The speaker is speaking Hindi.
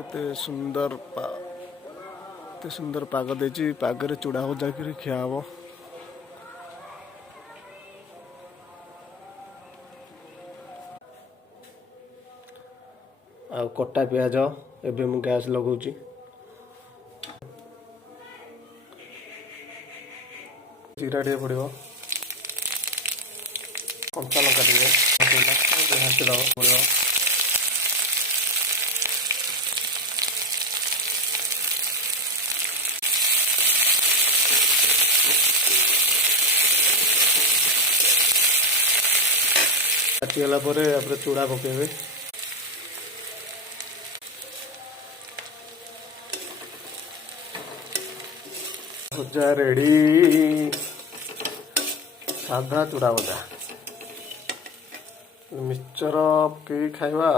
एते सुंदर पाग देची पागरे चूड़ा भजा कर खिया हम। आ कटा पियाज एबे मु गैस लगाऊची। जीरा टे पड़ो, कंचा लंका टे घाटी दवा पड़ो। काटिगला चूड़ा पकेबे। भजा रेडी, साधा चूड़ा भजा मिक्सचर पकई खाइबा।